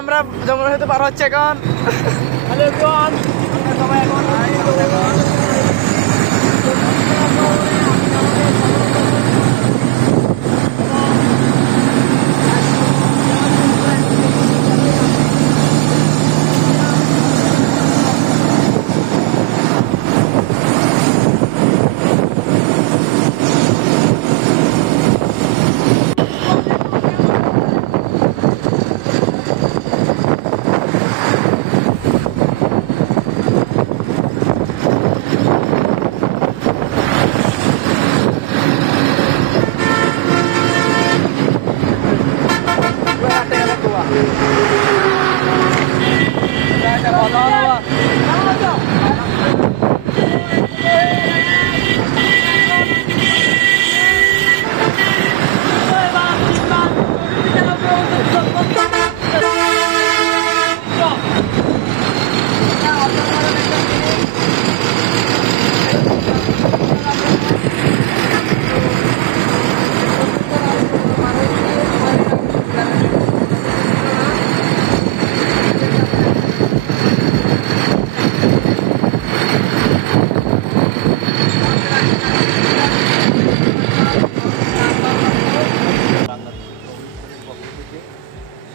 আমরা জঙ্গল হতে পার হচ্ছে এখন। হ্যালো এভরিওয়ান, সবাই এখন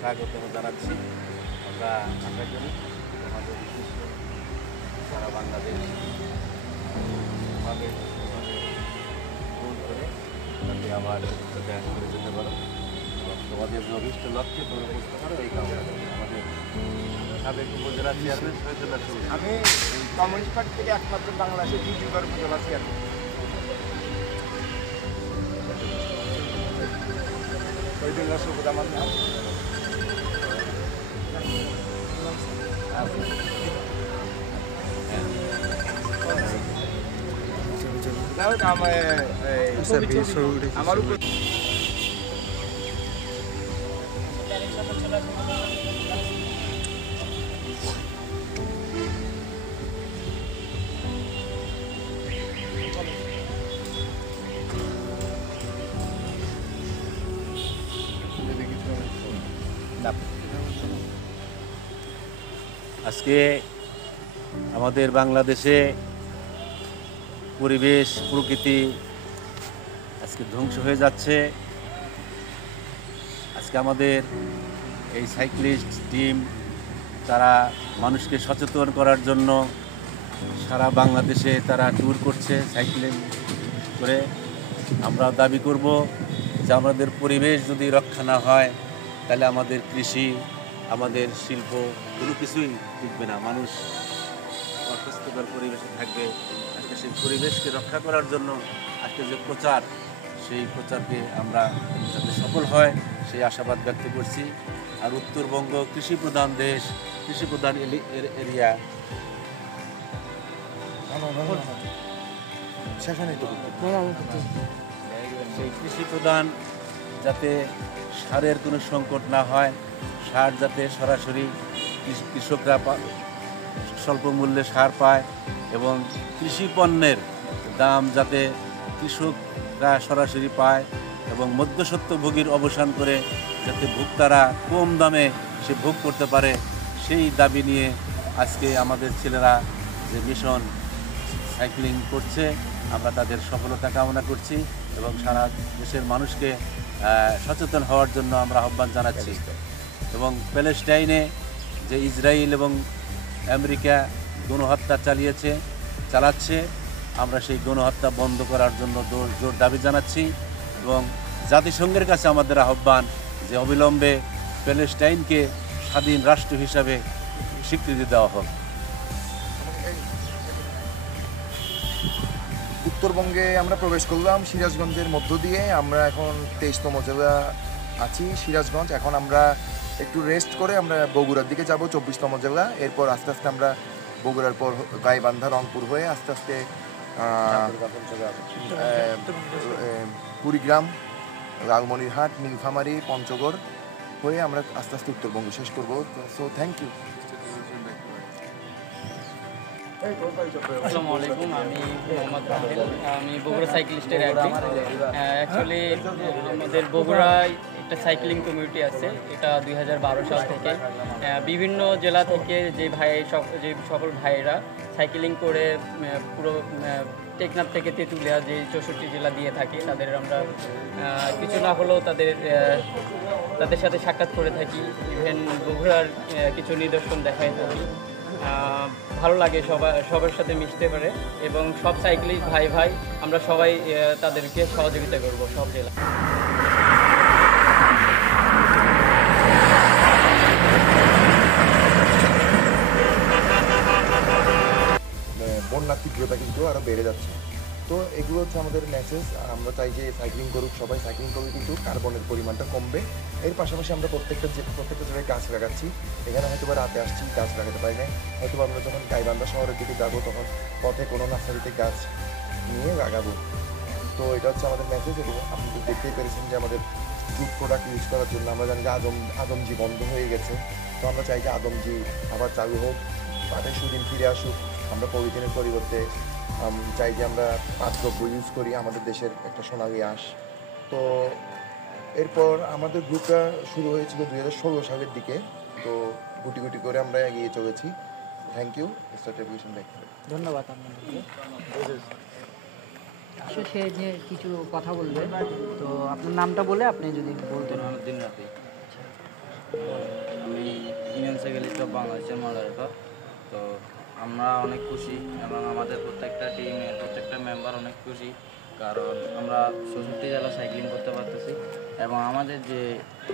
স্বাগতম জানাচ্ছি। আমরা জন্য আমাদের বিশেষ সারা বাংলাদেশ ভুল করে তাতে আবার ব্যান করে যেতে পারো এবং তোমাদের যে অভিষ্ট লক্ষ্যে তোমরা বুঝতে পারো এই কারণে আমাদের সাবেক উপজেলা চেয়ারম্যান শহীদুল্লাহ চৌধুরী। আমি কমিউনিস্ট পার্টি থেকে একমাত্র বাংলাদেশের দ্বিতীয়বার উপজেলা চেয়ারম্যান। শহীদুল্লাহ সবুজ আমার নাম। আমার উপর আজকে আমাদের বাংলাদেশে পরিবেশ প্রকৃতি আজকে ধ্বংস হয়ে যাচ্ছে। আজকে আমাদের এই সাইক্লিস্ট টিম তারা মানুষকে সচেতন করার জন্য সারা বাংলাদেশে তারা ট্যুর করছে সাইক্লিং করে। আমরা দাবি করব যে আমাদের পরিবেশ যদি রক্ষা না হয় তাহলে আমাদের কৃষি, আমাদের শিল্প কোনো কিছুই টিকবে না। মানুষ অস্বাস্থ্যকর পরিবেশে থাকবে। আজকে সেই পরিবেশকে রক্ষা করার জন্য আজকে যে প্রচার, সেই প্রচারকে আমরা যাতে সফল হয় সেই আশাবাদ ব্যক্ত করছি। আর উত্তরবঙ্গ কৃষি প্রধান দেশ, কৃষি প্রধান এরিয়া, সেই কৃষি প্রধান যাতে সারের কোনো সংকট না হয়, সার যাতে সরাসরি কৃষকরা স্বল্প মূল্যে সার পায় এবং কৃষি পণ্যের দাম যাতে কৃষকরা সরাসরি পায় এবং মধ্যস্বত্বভোগীর অবসান করে যাতে ভোক্তারা কম দামে সে ভোগ করতে পারে, সেই দাবি নিয়ে আজকে আমাদের ছেলেরা যে মিশন সাইক্লিং করছে আমরা তাদের সফলতা কামনা করছি এবং সারা দেশের মানুষকে সচেতন হওয়ার জন্য আমরা আহ্বান জানাচ্ছি। এবং প্যালেস্টাইনে যে ইসরায়েল এবং আমেরিকা গণহত্যা চালাচ্ছে, আমরা সেই গণহত্যা বন্ধ করার জন্য জোর দাবি জানাচ্ছি এবং জাতিসংঘের কাছে আমাদের আহ্বান যে অবিলম্বে প্যালেস্টাইনকে স্বাধীন রাষ্ট্র হিসাবে স্বীকৃতি দেওয়া হোক। উত্তরবঙ্গে আমরা প্রবেশ করলাম সিরাজগঞ্জের মধ্য দিয়ে। আমরা এখন 23তম জেলা আছি সিরাজগঞ্জ। এখন আমরা একটু রেস্ট করে আমরা বগুড়ার দিকে যাব, 24তম জেলা। এরপর আস্তে আস্তে আমরা বগুড়ার পর গাইবান্ধা, রংপুর হয়ে আস্তে আস্তে কুড়িগ্রাম, লালমনিরহাট, নীলফামারী, পঞ্চগড় হয়ে আমরা আস্তে আস্তে উত্তরবঙ্গ শেষ করবো। So thank you. আসসালামু আলাইকুম, আমি মোহাম্মদ রাহেল, আমি বগুড়া সাইক্লিস্টের একজন। অ্যাকচুয়ালি আমাদের বগুড়ায় একটা সাইক্লিং কমিউনিটি আছে, এটা 2012 সাল থেকে বিভিন্ন জেলা থেকে যে সকল ভাইয়েরা সাইক্লিং করে পুরো টেকনাফ থেকে তেঁতুলিয়া যে 64 জেলা দিয়ে থাকে, তাদের আমরা কিছু না হলেও তাদের সাথে সাক্ষাৎ করে থাকি, ইভেন বগুড়ার কিছু নিদর্শন দেখাই থাকি। ভালো লাগে সবার সাথে মিশতে পারে, এবং সব সাইক্লিস্ট ভাই আমরা সবাই তাদেরকে সহযোগিতা করব সব জেলা। বন্যার তীব্রতা কিন্তু আরও বেড়ে যাচ্ছে। তো এগুলো হচ্ছে আমাদের মেসেজ। আমরা চাই যে সাইক্লিং করুক সবাই, সাইক্লিং করলে কিন্তু কার্বনের পরিমাণটা কমবে। এর পাশাপাশি আমরা প্রত্যেকটা জায়গায় গাছ লাগাচ্ছি। এখানে হয়তো বা রাতে আসছি, গাছ লাগাতে পারি না, হয়তো আমরা যখন গাইবান্ধা শহরের দিকে যাবো তখন পথে কোনো নার্সারিতে গাছ নিয়ে লাগাবো। তো এটা হচ্ছে আমাদের মেসেজ। এবং আপনি তো দেখতেই পেরেছেন যে আমাদের জুট প্রোডাক্ট ইউজ করার জন্য আমরা জানি যে আদমজি বন্ধ হয়ে গেছে। তো আমরা চাই যে আদমজি আবার চালু হোক, পাটের সুদিন ফিরে আসুক। আমরা পলিথিনের পরিবর্তে চাই যে আমরা পাটদ্রব্য ইউজ করি, আমাদের দেশের একটা সোনালি আঁশ। তো এরপর আমাদের গ্রুপটা শুরু হয়েছিল 2016 সালের দিকে। তো গুটি গুটি করে আমরা এগিয়ে চলেছি। থ্যাংক ইউ টেলিভিশন দেখতে। ধন্যবাদ আপনাদেরকে। আসলে সে যে কিছু কথা বলবে, তো আপনার নামটা বলে আপনি যদি বলতেন। দিন রাতে আমি ইউনিয়ন সেক্রেটারি অফ বাংলাদেশের মডারেটর। তো আমরা অনেক খুশি এবং আমাদের প্রত্যেকটা টিমের প্রত্যেকটা মেম্বার অনেক খুশি, কারণ আমরা 64 জেলা সাইক্লিং করতে পারতেছি এবং আমাদের যে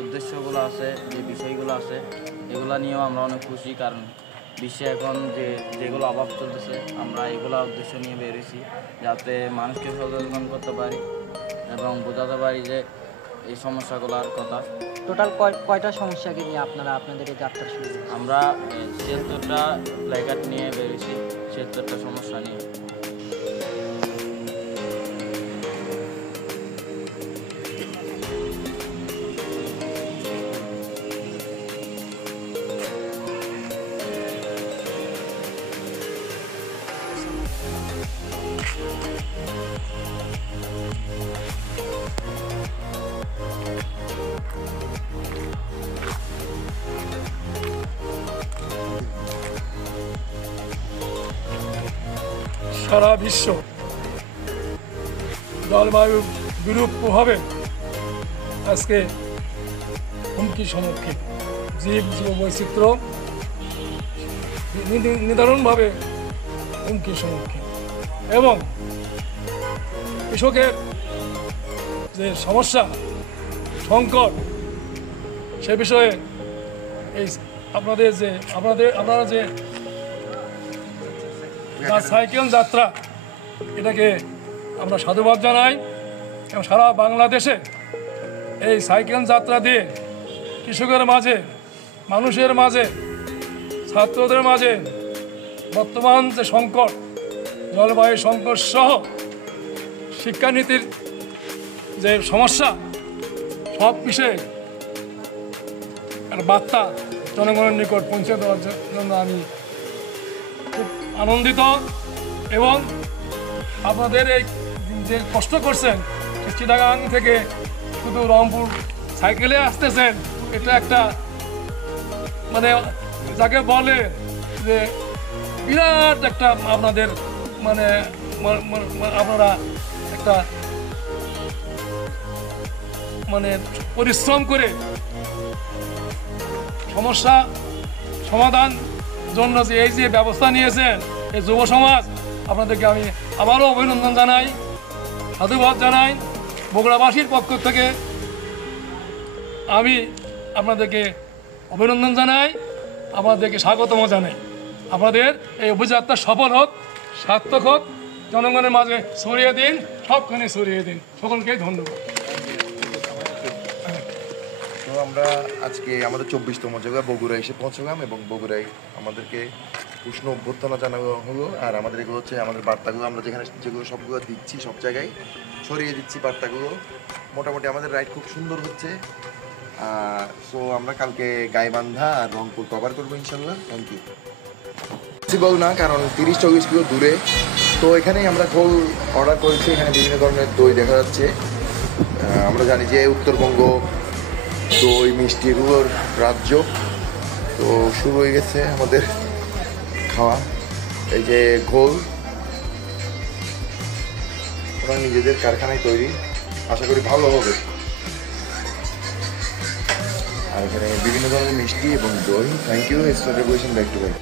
উদ্দেশ্যগুলো আছে, যে বিষয়গুলো আছে, এগুলো নিয়েও আমরা অনেক খুশি। কারণ বিশ্বে এখন যেগুলো অভাব চলতেছে, আমরা এগুলো উদ্দেশ্য নিয়ে বেরিয়েছি যাতে মানুষকে সচেতন করতে পারি এবং বোঝাতে পারি যে এই সমস্যাগুলোর কথা। টোটাল কয়টা সমস্যাকে নিয়ে আপনাদের এই যাত্রা শুরু? আমরা 76টা প্ল্যাকার্ড নিয়ে বেরিয়েছি, 76টা সমস্যা নিয়ে। সারা বিশ্ব জলবায়ু বিরূপ প্রভাবে আজকে হুমকির সম্মুখীন। জীব বৈচিত্র্য নিদারুণভাবে হুমকির সম্মুখীন এবং কৃষকের যে সমস্যা সংকট, সে বিষয়ে এই আপনারা যে সাইকেল যাত্রা, এটাকে আমরা সাধুবাদ জানাই এবং সারা বাংলাদেশে এই সাইকেল যাত্রা দিয়ে কৃষকের মাঝে, মানুষের মাঝে, ছাত্রদের মাঝে বর্তমান যে সংকট, জলবায়ু সংকট সহ শিক্ষানীতির যে সমস্যা, সব বিষয়ে একটা বার্তা জনগণের নিকট পৌঁছে দেওয়ার জন্য আমি খুব আনন্দিত। এবং আপনাদের এই যে কষ্ট করছেন, চিটাগাং থেকে শুধু রংপুর সাইকেলে আসতেছেন, এটা একটা মানে যাকে বলে যে বিরাট একটা আপনাদের মানে আপনারা একটা মানে পরিশ্রম করে সমস্যা সমাধান জন্য যে এই যে ব্যবস্থা নিয়েছেন, এই যুব সমাজ, আপনাদেরকে আমি আবারও অভিনন্দন জানাই, সাধুবাদ জানাই। বগুড়াবাসীর পক্ষ থেকে আমি আপনাদেরকে অভিনন্দন জানাই, আপনাদেরকে স্বাগতম জানাই। আপনাদের এই অভিযাত্রা সফল হোক, সার্থক হোক, জনগণের মাঝে ছড়িয়ে দিন, সবখানে ছড়িয়ে দিন। সকলকে ধন্যবাদ। তো আমরা আজকে আমাদের 24তম জায়গায় বগুড়া এসে পৌঁছলাম এবং বগুড়ায় আমাদেরকে উষ্ণ অভ্যর্থনা জানানো হলো। আর আমাদের এগুলো হচ্ছে আমাদের বার্তাগুলো, আমরা যেগুলো সবগুলো দিচ্ছি, সব জায়গায় ছড়িয়ে দিচ্ছি বার্তাগুলো। মোটামুটি আমাদের রাইড খুব সুন্দর হচ্ছে। সো আমরা কালকে গাইবান্ধা আর রংপুর কভার করবো ইনশাল্লাহ। Thank you. পসিবল না, কারণ 30-40 কিলো দূরে। তো এখানেই আমরা খোল অর্ডার করেছি। এখানে বিভিন্ন ধরনের দই দেখা যাচ্ছে। আমরা জানি যে উত্তরবঙ্গ দই মিষ্টি এগুলোর রাজ্য। তো শুরু হয়ে গেছে আমাদের খাওয়া। এই যে ঘোল ওরা নিজেদের কারখানায় তৈরি, আশা করি ভালো হবে। আর এখানে বিভিন্ন ধরনের মিষ্টি এবং দই। Thank you, star decoration back to back.